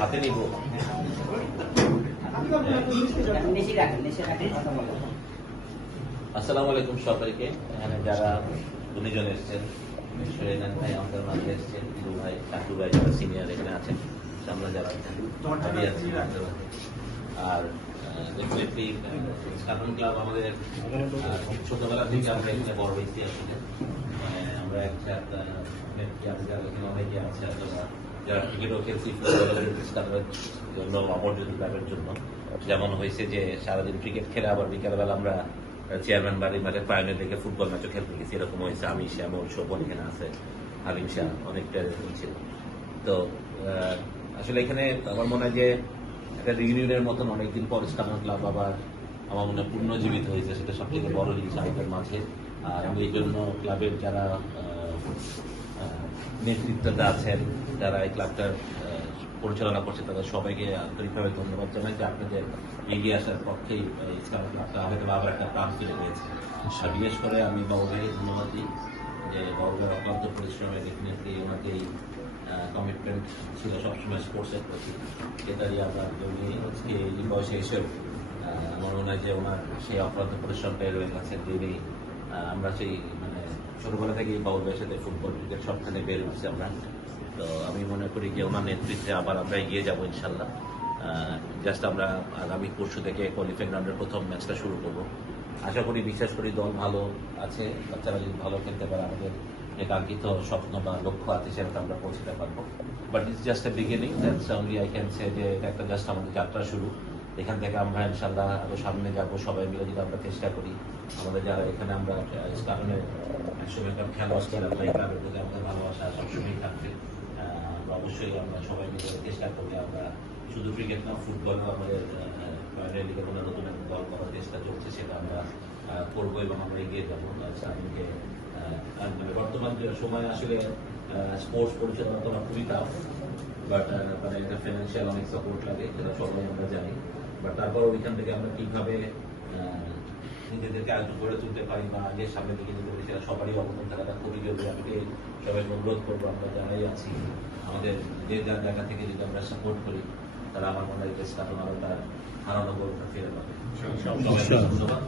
হাতে নিব। আসসালামু আলাইকুম সবাইকে। এখানে যারা গুণীজন এসছেন, সুরেনান ভাই আমাদের মাঝে এসছেন, দিদু ভাই, কাকু ভাই, যারা সিনিয়র এখানে আছেন, আমরা যারা আছি, আর ডেফিনেটলি স্কাটন ক্লাব আমাদের ছোটবেলা থেকে আমরা এখানে বড় হয়েছি। আসলে আমরা একসাথে অনেকে আছে যারা ক্রিকেটও খেলছি স্কাটনের জন্য, অপরচুনিটি ক্লাবের জন্য। যেমন হয়েছে যে সারাদিন ক্রিকেট খেলে আবার বিকালবেলা আমরা চেয়ারম্যান বাড়ির মাঠে প্রায়নের থেকে ফুটবল ম্যাচও খেলতে গেছি। এরকম হয়েছে। আমি শ্যামল শোভন এখানে আছে, হালিম শাহ, অনেকটা ছিল। তো আসলে এখানে আমার মনে হয় যে একটা রিউনিয়নের মতন অনেকদিন পর স্কাটন ক্লাব আবার আমার মনে হয় পুনর্জীবিত হয়েছে। সেটা সবথেকে বড় জিনিস আমাদের মাঝে। আর আমি এই জন্য ক্লাবের যারা নেতৃত্বটা আছেন, যারা এই ক্লাবটার পরিচালনা করছে, তাদের সবাইকে আন্তরিকভাবে ধন্যবাদ জানাই যে আপনাদের এগিয়ে আসার পক্ষেই স্কাটন ক্লাবটা হয়তো আবার একটা প্রাণ ফিরে পেয়েছে। আর বিশেষ করে আমি বাবুভাইকে ধন্যবাদ দিই যে বাবুভাইয়ের অক্লান্ত পরিশ্রমে ডেফিনেটলি ওনাকে এই কমিটমেন্ট ছিল সবসময় স্পোর্টসের প্রতি। সেটাই আমরা আজকে এই বয়সে এসেও আমার মনে হয় যে ওনার সেই অক্লান্ত পরিশ্রমটাই রয়ে গেছে। যিনি আমরা সেই ছোটবেলা থেকে বাবুল ভাইয়ের সাথে ফুটবল ক্রিকেট সবখানে বের হচ্ছে আমরা। তো আমি মনে করি যে ওনার নেতৃত্বে আবার আমরা এগিয়ে যাবো ইনশাল্লাহ। জাস্ট আমরা আগামী পরশু থেকে কোয়ালিফাইং রাউন্ডের প্রথম ম্যাচটা শুরু করবো। আশা করি, বিশ্বাস করি দল ভালো আছে। বাচ্চারা যদি ভালো খেলতে পারে, আমাদের যে কাঙ্ক্ষিত স্বপ্ন বা লক্ষ্য আছে সেটা আমরা পৌঁছতে পারবো। But it's just a beginning. That's only I can say যে এটা একটা জাস্ট আমাদের যাত্রা শুরু। এখান থেকে আমরা ইনশাল্লাহ আরো সামনে যাবো। সবাই মিলে যদি আমরা চেষ্টা করি, আমাদের যারা এখানে আমরা স্কাটনের একসময়কার খেলোয়াড় ছিলাম, তাই ক্লাবের প্রতি আমাদের ভালোবাসা সবসময় থাকবে। আমরা অবশ্যই আমরা সবাই মিলে চেষ্টা করি আমরা শুধু ক্রিকেট না, ফুটবল আমাদের লিগে কোনো নতুন একটা দল করার চেষ্টা চলছে, সেটা আমরা করবো এবং আমরা এগিয়ে যাবো। স্টার্টিংকে বর্তমান যে সময় আসলে স্পোর্টস পরিচালনা করা খুবই টাফ। বাট একটা ফিনান্সিয়াল অনেক সাপোর্ট লাগে, যেটা সবাই আমরা জানি। বাট তারপর ওইখান থেকে আমরা কিভাবে নিজেদেরকে আয়োজন গড়ে তুলতে পারি বা আগের সামনে দিকে নিতে পারি, সেটা সবারই অবদান থাকাটা খুবই জরুরি। আমি সবাইকে অনুরোধ করবো, আমরা যারাই আছি আমাদের যে যার জায়গা থেকে যদি আমরা সাপোর্ট করি, তারা আমার মনে হয় স্কাটন আরো তার হারানো গল্পটা ফিরে পাবে। সবাই ধন্যবাদ।